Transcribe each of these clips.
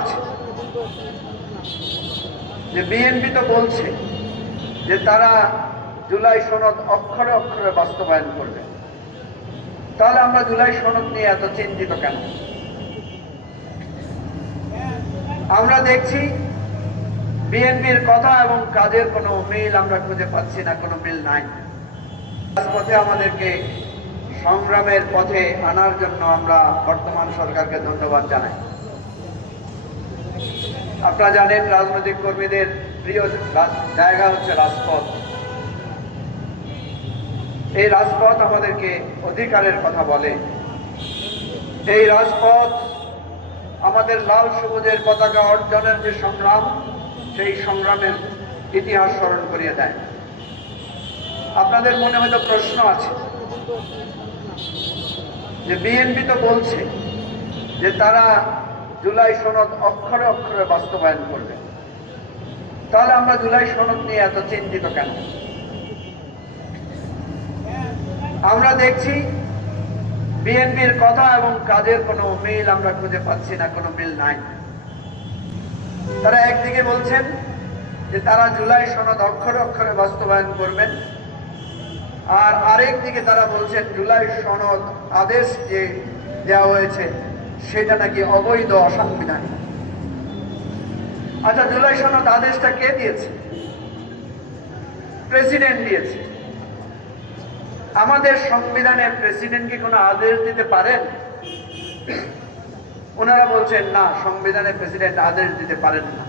আছে যে বিএনপি তো বলছে যে তারা জুলাই সনদ অক্ষরে অক্ষরে বাস্তবায়ন করবে, তাহলে আমরা জুলাই সনদ নিয়ে এত চিন্তিত কেন? আমরা দেখছি বিএনপির কথা এবং কাজের কোনো মিল আমরা খুঁজে পাচ্ছি না, কোনো মিল নাই। রাজপথে আমাদেরকে সংগ্রামের পথে আনার জন্য আমরা বর্তমান সরকারকে ধন্যবাদ জানাই। আপনারা জানেন রাজনৈতিক কর্মীদের প্রিয় জায়গা হচ্ছে রাজপথ। এই রাজপথ আমাদেরকে অধিকারের কথা বলে। এই রাজপথ আমাদের লাল সবুজের পতাকা অর্জনের যে সংগ্রাম, সেই সংগ্রামের ইতিহাস স্মরণ করিয়ে দেয়। আপনাদের মনে হয়তো প্রশ্ন আছে যে বিএনপি তো বলছে যে তারা জুলাই সনদ অক্ষরে অক্ষরে বাস্তবায়ন করবে, তাহলে আমরা জুলাই সনদ নিয়ে এত চিন্তিত কেন? আমরা দেখছি বিএনপির কথা এবং কাজের কোনো মিল আমরা খুঁজে পাচ্ছি না, কোনো মিল নাই। তারা একদিকে বলছেন যে তারা জুলাই সনদ অক্ষরে অক্ষরে বাস্তবায়ন করবেন, আর আরেক দিকে তারা বলছেন জুলাই সনদ আদেশ যে দেওয়া হয়েছে সেটা নাকি অবৈধ, অসাংবিধানিক। আচ্ছা, জুলাই সনদ আদেশটা কে দিয়েছে? প্রেসিডেন্ট দিয়েছে। আমাদের সংবিধানে প্রেসিডেন্ট কি কোনো আদেশ দিতে পারেন? ওনারা বলছেন না, সংবিধানে প্রেসিডেন্ট আদেশ দিতে পারেন না।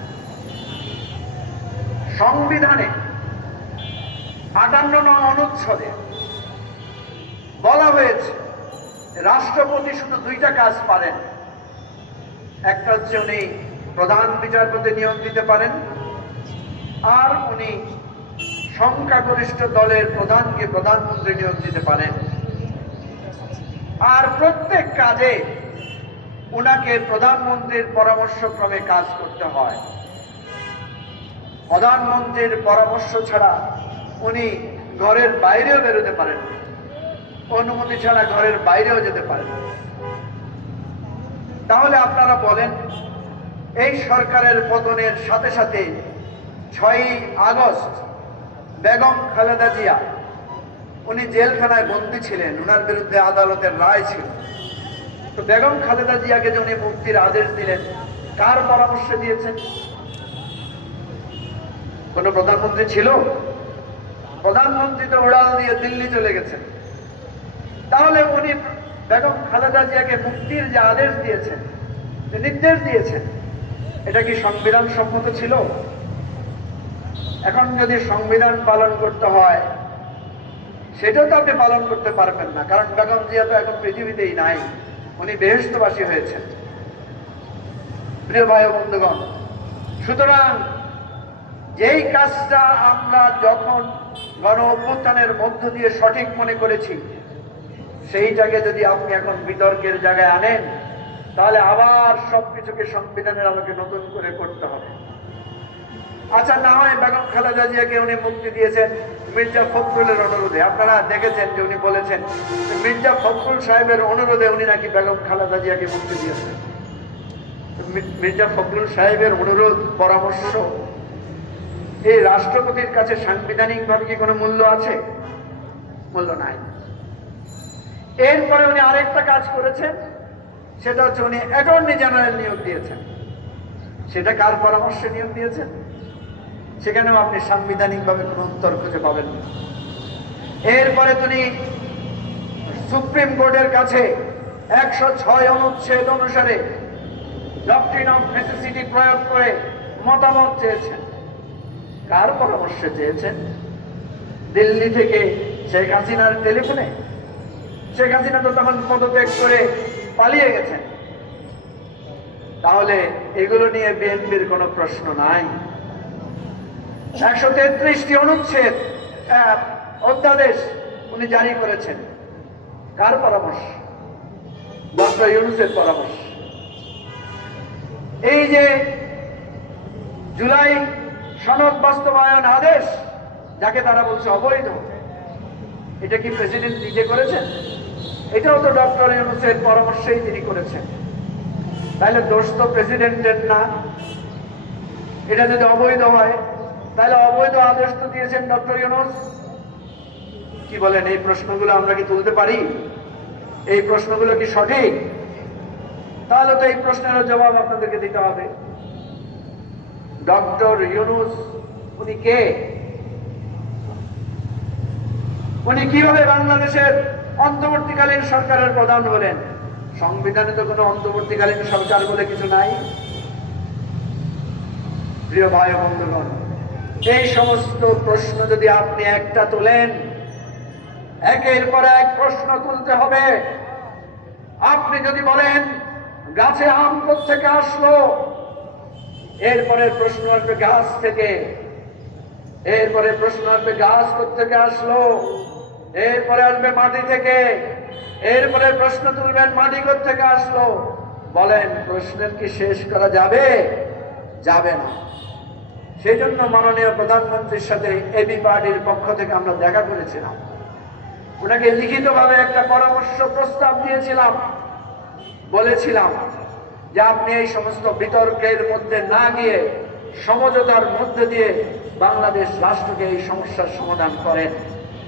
সংবিধানে 58 নং অনুচ্ছেদে বলা হয়েছে রাষ্ট্রপতি শুধু দুইটা কাজ পারেন। একটা হচ্ছে উনি প্রধান বিচারপতি নিয়োগ দিতে পারেন, আর উনি সংখ্যাগরিষ্ঠ দলের প্রধানকে প্রধানমন্ত্রী নিয়োগ দিতে পারেন। আর প্রত্যেক কাজে উনাকে প্রধানমন্ত্রীর পরামর্শক্রমে কাজ করতে হয়। প্রধানমন্ত্রীর পরামর্শ ছাড়া উনি ঘরের বাইরেও বেরোতে পারেন, অনুমতি ছাড়া ঘরের বাইরেও যেতে পারেন। তাহলে আপনারা বলেন, এই সরকারের পতনের সাথে সাথে 6ই আগস্ট বেগম খালেদা জিয়া উনি জেলখানায় বন্দী ছিলেন, ওনার বিরুদ্ধে আদালতের রায় ছিল। তো বেগম খালেদা জিয়াকে যে উনি মুক্তির আদেশ দিলেন, কার পরামর্শ দিয়েছেন? কোন প্রধানমন্ত্রী ছিল? প্রধানমন্ত্রী তো উড়াল দিয়ে দিল্লি চলে গেছেন। তাহলে উনি বেগম খালেদা জিয়াকে মুক্তির যে আদেশ দিয়েছেন, যে নির্দেশ দিয়েছেন, এটা কি সংবিধান সম্মত ছিল? এখন যদি সংবিধান পালন করতে হয়, সেটাও তো আপনি পালন করতে পারবেন না, কারণ বেগম জিয়া তো এখন পৃথিবীতেই নাই, উনি বেহেশতবাসী হয়েছেন। প্রিয় ভাই ও বন্ধুগণ, সুতরাং যেই কাজটা আমরা যখন গণ অভ্যুত্থানের মধ্য দিয়ে সঠিক মনে করেছি, সেইটাকে যদি আপনি এখন বিতর্কের জায়গায় আনেন, তাহলে আবার সবকিছুকে সংবিধানের আলোকে নতুন করে করতে হবে। আচ্ছা, না হয় বেগম খালেদা জিয়াকে উনি মুক্তি দিয়েছেন মির্জা ফখরুলের অনুরোধে। আপনারা দেখেছেন যে উনি বলেছেন মির্জা ফখরুল সাহেবের অনুরোধে উনি নাকি বেগম খালেদা জিয়াকে মুক্তি দিয়েছেন। মির্জা ফখরুল সাহেবের অনুরোধ, পরামর্শ এই রাষ্ট্রপতির কাছে সাংবিধানিকভাবে কি কোনো মূল্য আছে? মূল্য নাই। এরপরে উনি আরেকটা কাজ করেছেন, সেটা হচ্ছে উনি অ্যাটর্নি জেনারেল নিয়োগ দিয়েছেন। সেটা কার পরামর্শে নিয়োগ দিয়েছেন? সেখানেও আপনি সাংবিধানিকভাবে কোনো উত্তর খুঁজে পাবেন না। এরপরে তিনি সুপ্রিম কোর্টের কাছে 106 অনুচ্ছেদ অনুসারে ডক্ট্রিন অফ নেসেসিটি প্রয়োগ করে মতামত চেয়েছেন। কার পরামর্শে চেয়েছেন? দিল্লি থেকে শেখ হাসিনার টেলিফোনে। শেখ হাসিনা তো তখন পদত্যাগ করে পালিয়ে গেছেন। তাহলে এগুলো নিয়ে বিএনপির কোনো প্রশ্ন নাই। 133টি অনুচ্ছেদ অধ্যাদেশ উনি জারি করেছেন। কার পরামর্শ? ডক্টর ইউনূসের পরামর্শ। এই যে জুলাই সনদ বাস্তবায়ন আদেশ, যাকে তারা বলছে অবৈধ, এটা কি প্রেসিডেন্ট নিজে করেছেন? এটাও তো ডক্টর ইউনূসের পরামর্শেই তিনি করেছেন। তাহলে দোষ তো প্রেসিডেন্টের না। এটা যদি অবৈধ হয় তাহলে অবৈধ আদেশ তো দিয়েছেন ডক্টর ইউনূস। কি বলেন, এই প্রশ্নগুলো আমরা কি তুলতে পারি? এই প্রশ্নগুলো কি সঠিক? তাহলে তো এই প্রশ্নের জবাব আপনাদেরকে দিতে হবে। ডক্টর ইউনূস উনি কে? উনি কিভাবে বাংলাদেশের অন্তর্বর্তীকালীন সরকারের প্রধান হলেন? সংবিধানে তো কোনো অন্তর্বর্তীকালীন সরকার বলে কিছু নাই। প্রিয় ভাই ও বন্ধুগণ, এই সমস্ত প্রশ্ন যদি আপনি একটা তোলেন, একের পর এক প্রশ্ন তুলতে হবে। আপনি যদি বলেন গাছে আম কোত্থেকে আসলো, এরপরে প্রশ্ন আসবে গাছ থেকে, এরপরে প্রশ্ন আসবে গাছ কোত্থেকে আসলো, এরপরে আসবে মাটি থেকে, এরপরে প্রশ্ন তুলবেন মাটি কোত্থেকে আসলো। বলেন প্রশ্নের কি শেষ করা যাবে? যাবে না। সেই জন্য মাননীয় প্রধানমন্ত্রীর সাথে এবি পার্টির পক্ষ থেকে আমরা দেখা করেছিলাম, ওনাকে লিখিতভাবে একটা পরামর্শ প্রস্তাব দিয়েছিলাম, বলেছিলাম যে আপনি এই সমস্ত বিতর্কের মধ্যে না গিয়ে সমঝোতার মধ্যে দিয়ে বাংলাদেশ রাষ্ট্রকে এই সমস্যার সমাধান করেন।